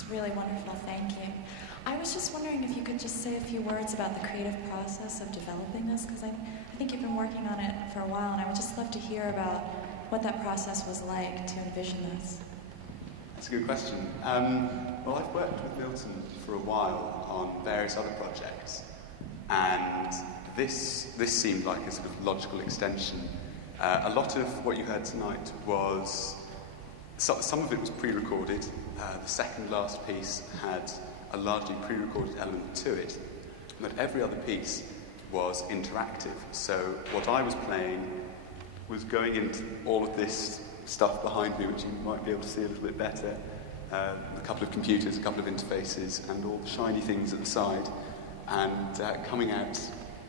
was really wonderful, thank you. I was just wondering if you could just say a few words about the creative process of developing this, because I think you've been working on it for a while, and I would just love to hear about what that process was like to envision this. That's a good question. Well, I've worked with Milton for a while on various other projects, and this seemed like a sort of logical extension. A lot of what you heard tonight was, some of it was pre-recorded. The second last piece had a largely pre-recorded element to it, but every other piece was interactive. So what I was playing was going into all of this stuff behind me, which you might be able to see a little bit better, a couple of computers, a couple of interfaces, and all the shiny things at the side, and coming out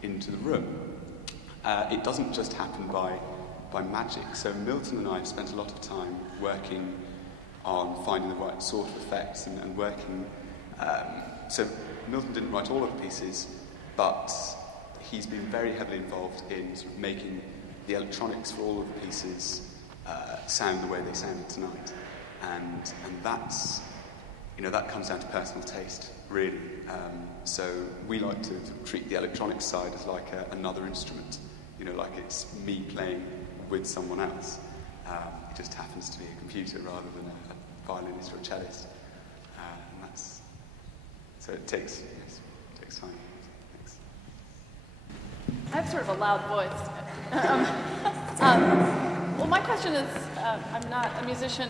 into the room. It doesn't just happen by magic. So Milton and I have spent a lot of time working on finding the right sort of effects and working. So Milton didn't write all of the pieces, but he's been very heavily involved in sort of making the electronics for all of the pieces sound the way they sounded tonight. And that's, that comes down to personal taste, really. So we like to treat the electronics side as like another instrument, like it's me playing with someone else. It just happens to be a computer rather than a violinist or a cellist. And that's, so it takes time. Thanks. I have sort of a loud voice. Well, my question is, I'm not a musician,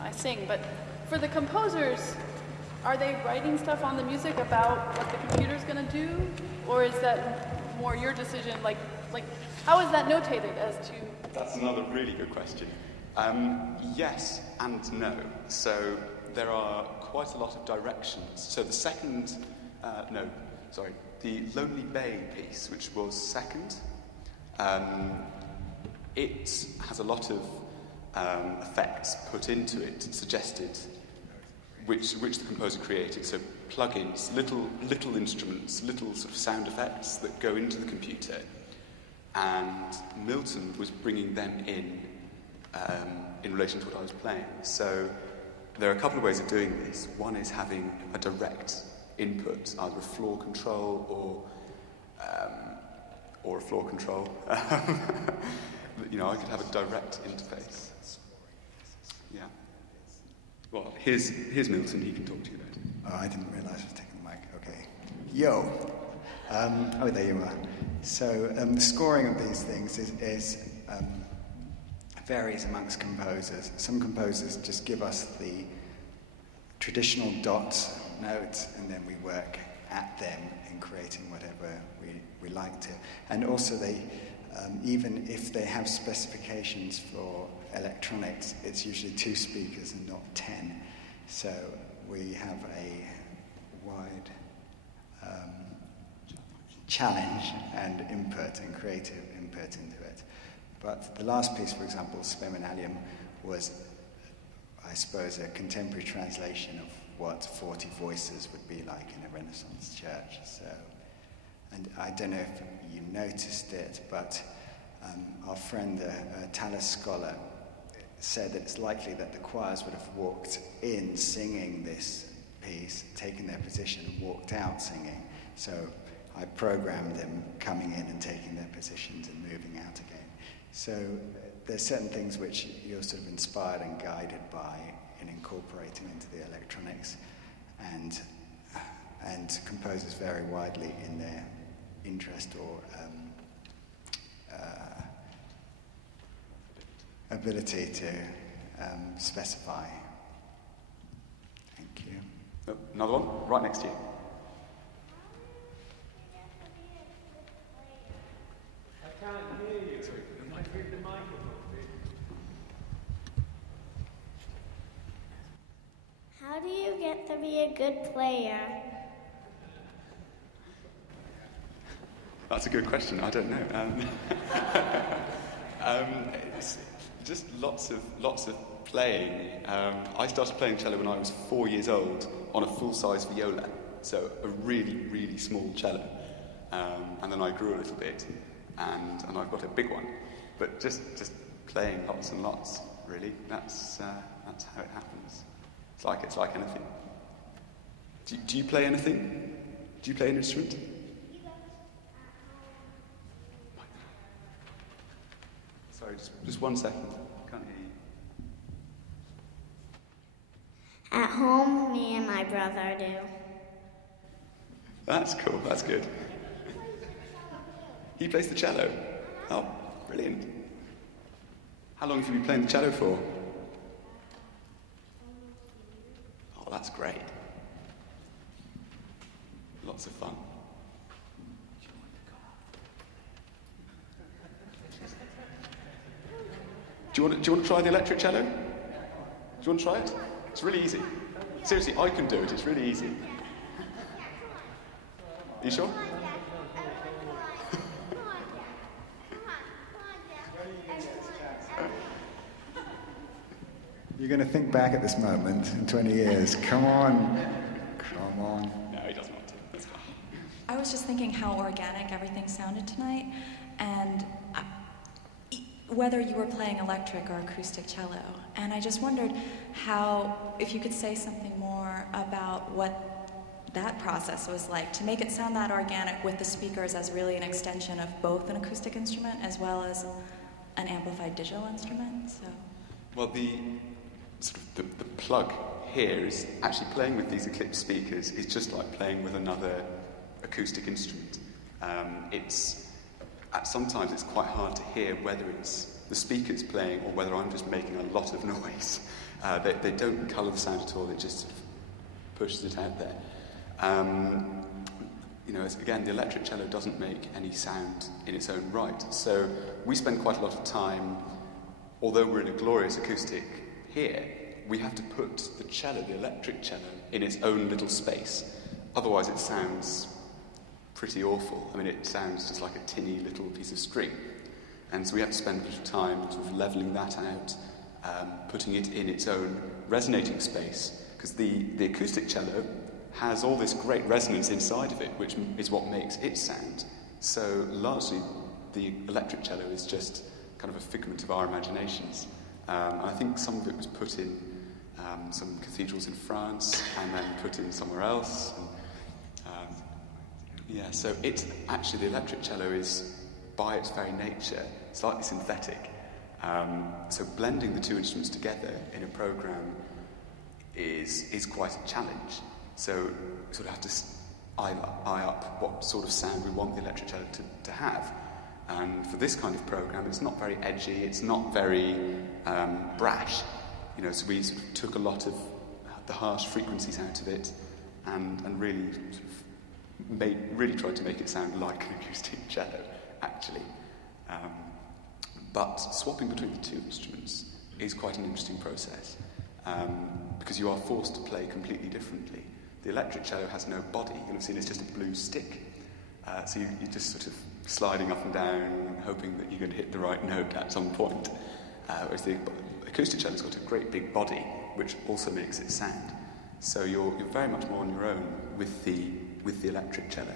I sing, but for the composers, are they writing stuff on the music about what the computer's going to do? Or is that more your decision? Like, how is that notated as to... That's another really good question. Yes and no. So there are quite a lot of directions. So the second, the Lonely Bay piece, which was second, it has a lot of effects put into it, suggested, which the composer created. So plugins, little instruments, little sort of sound effects that go into the computer. And Milton was bringing them in relation to what I was playing. So there are a couple of ways of doing this. One is having a direct input, either a floor control or a floor control. I could have a direct interface. Yeah. Well, here's Milton. He can talk to you about it. Oh, I didn't realise I was taking the mic. Okay. Yo. There you are. So the scoring of these things is varies amongst composers. Some composers just give us the traditional dots, notes, and then we work at them in creating whatever we like to. And also they, even if they have specifications for electronics, it's usually 2 speakers and not 10. So we have a wide challenge and input and creative input into it. But the last piece, for example, Speminalium, was, I suppose, a contemporary translation of what 40 voices would be like in a Renaissance church. So, and I don't know if you noticed it, but our friend, a Tallis scholar, said that it's likely that the choirs would have walked in singing this piece, taken their position, and walked out singing. So I programmed them coming in and taking their positions and moving out again. So there's certain things which you're sort of inspired and guided by in incorporating into the electronics, and composers vary widely in their interest or ability to specify. Thank you. Another one, right next to you. I can't hear you. Sorry, the microphone. How do you get to be a good player? That's a good question. I don't know. It's just lots of playing. I started playing cello when I was 4 years old on a full-size viola, so a really, really small cello. And then I grew a little bit, and I've got a big one. But just playing lots and lots, really. That's how it happens. It's like anything. Do you play anything? Do you play an instrument? Sorry, just 1 second. Can't hear you. At home, me and my brother do. That's cool, that's good. He plays the cello. Oh, brilliant. How long have you been playing the cello for? Oh, that's great. Lots of fun. Do you want to try the electric cello? Do you want to try it? It's really easy. Seriously, I can do it. It's really easy. Are you sure? You're going to think back at this moment in 20 years. Come on. Come on. No, he doesn't want to. That's fine. I was just thinking how organic everything sounded tonight, and whether you were playing electric or acoustic cello. And I just wondered if you could say something more about what that process was like, to make it sound that organic with the speakers as really an extension of both an acoustic instrument as well as an amplified digital instrument. So, well, the plug here is actually playing with these ECLIPSE speakers is just like playing with another acoustic instrument. Sometimes it's quite hard to hear whether it's the speakers playing or whether I'm just making a lot of noise. They don't colour the sound at all, it just sort of pushes it out there. Again, the electric cello doesn't make any sound in its own right. So we spend quite a lot of time, although we're in a glorious acoustic here, we have to put the electric cello, in its own little space. Otherwise it sounds pretty awful. I mean, it sounds just like a tinny little piece of string. And so we have to spend a bit of time sort of levelling that out, putting it in its own resonating space, because the acoustic cello has all this great resonance inside of it, which is what makes it sound. So largely, the electric cello is just kind of a figment of our imaginations. I think some of it was put in some cathedrals in France and then put in somewhere else. So it's actually, the electric cello is, by its very nature, slightly synthetic. So blending the two instruments together in a program is quite a challenge. So we sort of have to eye up what sort of sound we want the electric cello to have. And for this kind of program, it's not very edgy, it's not very brash. So we sort of took a lot of the harsh frequencies out of it and really sort of really tried to make it sound like an acoustic cello, actually. But swapping between the two instruments is quite an interesting process, because you are forced to play completely differently. The electric cello has no body. You'll have seen it's just a blue stick. So you're just sort of sliding up and down and hoping that you're going to hit the right note at some point. Whereas the acoustic cello's got a great big body, which also makes it sound. So you're very much more on your own with the electric cello.